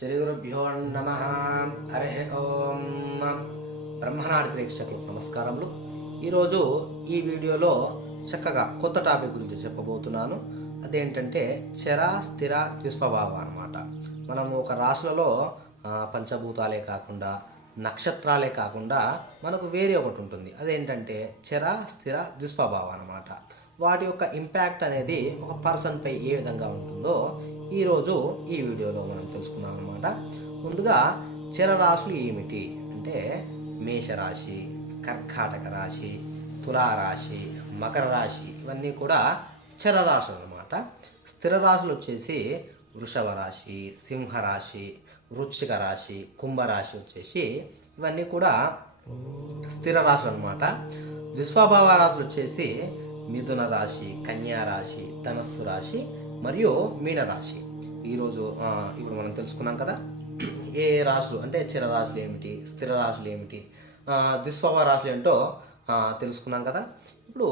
శ్రీ గురుభ్యో నమః. హరి ఓం. బ్రహ్మనాడి ప్రేక్షకులకు నమస్కారములు. ఈరోజు ఈ వీడియోలో చక్కగా కొత్త టాపిక్ గురించి చెప్పబోతున్నాను. అదేంటంటే చర స్థిర ద్విస్వభావ అన్నమాట. మనము ఒక రాశులలో పంచభూతాలే కాకుండా నక్షత్రాలే కాకుండా మనకు వేరే ఒకటి ఉంటుంది. అదేంటంటే చర స్థిర ద్విస్వభావ అన్నమాట. వాటి యొక్క ఇంపాక్ట్ అనేది ఒక పర్సన్పై ఏ విధంగా ఉంటుందో ఈరోజు ఈ వీడియోలో మనం తెలుసుకున్నాం అనమాట. ముందుగా చరరాశులు ఏమిటి అంటే మేషరాశి, కర్కాటక రాశి, తులారాశి, మకర రాశి ఇవన్నీ కూడా చరరాశులు అనమాట. స్థిర రాశులు వచ్చేసి వృషభ రాశి, సింహరాశి, వృశ్చిక రాశి, కుంభరాశి వచ్చేసి ఇవన్నీ కూడా స్థిర రాశులు అనమాట. ద్విస్వభావ రాశులు వచ్చేసి మిథున రాశి, కన్యా రాశి, ధనస్సు రాశి మరియు మీనరాశి. ఈరోజు ఇప్పుడు మనం తెలుసుకున్నాం కదా ఏ రాశులు అంటే చర రాశులు ఏమిటి, స్థిర రాశులు ఏమిటి, ద్విస్వభావ రాశులు ఏంటో తెలుసుకున్నాం కదా. ఇప్పుడు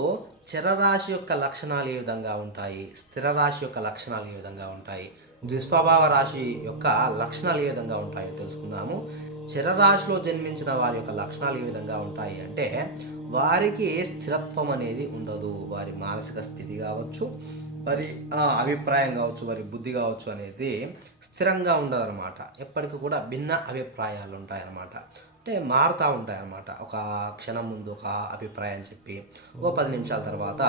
చరరాశి యొక్క లక్షణాలు ఏ విధంగా ఉంటాయి, స్థిర రాశి యొక్క లక్షణాలు ఏ విధంగా ఉంటాయి, ద్విస్వభావ రాశి యొక్క లక్షణాలు ఏ విధంగా ఉంటాయో తెలుసుకుందాము. చరరాశిలో జన్మించిన వారి యొక్క లక్షణాలు ఏ విధంగా ఉంటాయి అంటే వారికి స్థిరత్వం అనేది ఉండదు. వారి మానసిక స్థితి కావచ్చు, వారి అభిప్రాయం కావచ్చు, వారి బుద్ధి కావచ్చు అనేది స్థిరంగా ఉండదన్నమాట. ఎప్పటికీ కూడా భిన్న అభిప్రాయాలు ఉంటాయన్నమాట. అంటే మారుతూ ఉంటాయన్నమాట. ఒక క్షణం ముందు ఒక అభిప్రాయం చెప్పి ఒక 10 నిమిషాల తర్వాత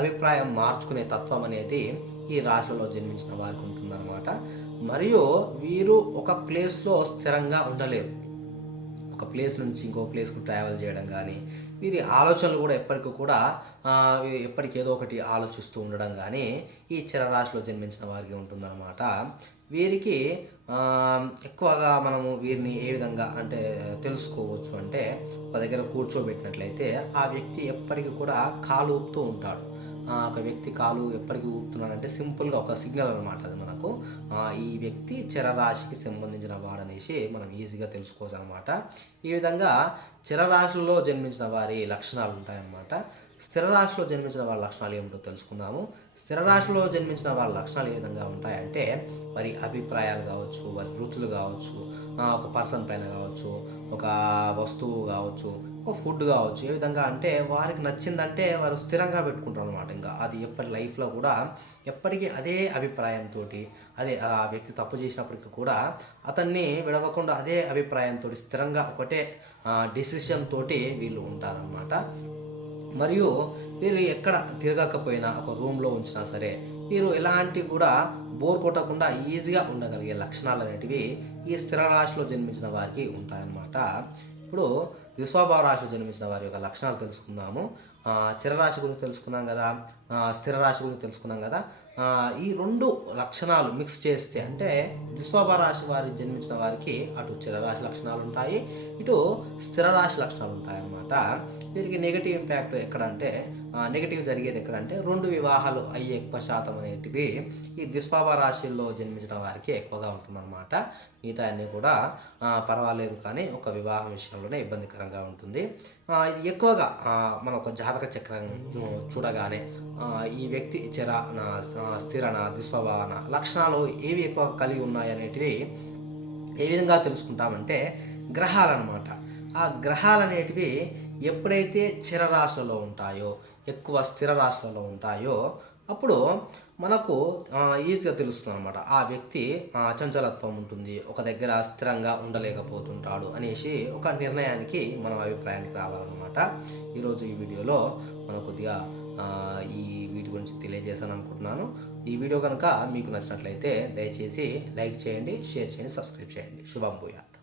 అభిప్రాయం మార్చుకునే తత్వం అనేది ఈ రాశిలో జన్మించిన వారికి ఉంటుందన్నమాట. మరియు వీరు ఒక ప్లేస్లో స్థిరంగా ఉండలేరు. ఒక ప్లేస్ నుంచి ఇంకో ప్లేస్కు ట్రావెల్ చేయడం కానీ, వీరి ఆలోచనలు కూడా ఎప్పటికీ కూడా ఎప్పటికేదో ఒకటి ఆలోచిస్తూ ఉండడం కానీ ఈ చరరాశిలో జన్మించిన వారికి ఉంటుందన్నమాట. వీరికి ఎక్కువగా మనము వీరిని ఏ విధంగా అంటే తెలుసుకోవచ్చు అంటే ఒక దగ్గర కూర్చోబెట్టినట్లయితే ఆ వ్యక్తి ఎప్పటికీ కూడా కాలు ఊపుతూ ఉంటాడు. ఒక వ్యక్తి కాలు ఎప్పటికీ ఊపుతున్నాడంటే సింపుల్గా ఒక సిగ్నల్ అనమాట. అది మనకు ఈ వ్యక్తి చరరాశికి సంబంధించిన వాడనేసి మనం ఈజీగా తెలుసుకోవచ్చు అనమాట. ఈ విధంగా చరరాశుల్లో జన్మించిన వారి లక్షణాలు ఉంటాయన్నమాట. స్థిర రాశిలో జన్మించిన వారి లక్షణాలు ఏమిటో తెలుసుకుందాము. స్థిర రాశిలో జన్మించిన వారి లక్షణాలు ఏ విధంగా ఉంటాయంటే వారి అభిప్రాయాలు కావచ్చు, వారి వృత్తులు కావచ్చు, ఒక పర్సన్ పైన కావచ్చు, ఒక వస్తువు కావచ్చు, ఒక ఫుడ్ కావచ్చు, ఏ విధంగా అంటే వారికి నచ్చిందంటే వారు స్థిరంగా పెట్టుకుంటారు అనమాట. ఇంకా అది ఎప్పటి లైఫ్లో కూడా ఎప్పటికీ అదే అభిప్రాయంతో, అదే ఆ వ్యక్తి తప్పు చేసినప్పటికీ కూడా అతన్ని విడవకుండా అదే అభిప్రాయంతో స్థిరంగా ఒకటే డిసిషన్ తోటి వీళ్ళు ఉంటారనమాట. మరియు వీరు ఎక్కడ తిరగకపోయినా ఒక రూమ్లో ఉంచినా సరే వీరు ఎలాంటి కూడా బోర్ కొట్టకుండా ఈజీగా ఉండగలిగే లక్షణాలు అనేటివి ఈ స్థిర రాశిలో జన్మించిన వారికి ఉంటాయన్నమాట. ఇప్పుడు ద్విస్వభావ రాశిలో జన్మించిన వారి యొక్క లక్షణాలు తెలుసుకుందాము. చరరాశి గురించి తెలుసుకున్నాం కదా, స్థిర రాశి గురించి తెలుసుకున్నాం కదా. ఈ రెండు లక్షణాలు మిక్స్ చేస్తే అంటే ద్విస్వభావ రాశి వారి జన్మించిన వారికి అటు చరరాశి లక్షణాలు ఉంటాయి, ఇటు స్థిర రాశి లక్షణాలు ఉంటాయి అన్నమాట. వీరికి నెగిటివ్ ఇంపాక్ట్ ఎక్కడంటే నెగిటివ్ జరిగేది ఎక్కడంటే 2 వివాహాలు అయ్యే ఎక్కువ శాతం అనేటివి ఈ ద్విస్వభావ రాశిల్లో జన్మించిన వారికి ఎక్కువగా ఉంటుందన్నమాట. మిగతా అన్నీ కూడా పర్వాలేదు, కానీ ఒక వివాహం విషయంలోనే ఇబ్బందికరంగా ఉంటుంది. ఇది ఎక్కువగా మన ఒక జాతక చక్రం చూడగానే ఈ వ్యక్తి స్థిరన ద్విస్వభావన లక్షణాలు ఏవి ఎక్కువ కలిగి ఉన్నాయి అనేటివి ఏ విధంగా తెలుసుకుంటామంటే గ్రహాలు అన్నమాట. ఆ గ్రహాలు అనేటివి ఎప్పుడైతే చరరాశులలో ఉంటాయో, ఎక్కువ స్థిర రాశులలో ఉంటాయో అప్పుడు మనకు ఈజీగా తెలుస్తుంది అనమాట. ఆ వ్యక్తి చంచలత్వం ఉంటుంది, ఒక దగ్గర స్థిరంగా ఉండలేకపోతుంటాడు అనేసి ఒక నిర్ణయానికి మనం అభిప్రాయానికి రావాలన్నమాట. ఈరోజు ఈ వీడియోలో మనం కొద్దిగా ఈ వీటి గురించి తెలియజేశాను అనుకుంటున్నాను. ఈ వీడియో కనుక మీకు నచ్చినట్లయితే దయచేసి లైక్ చేయండి, షేర్ చేయండి, సబ్స్క్రైబ్ చేయండి. శుభం భూయాత్.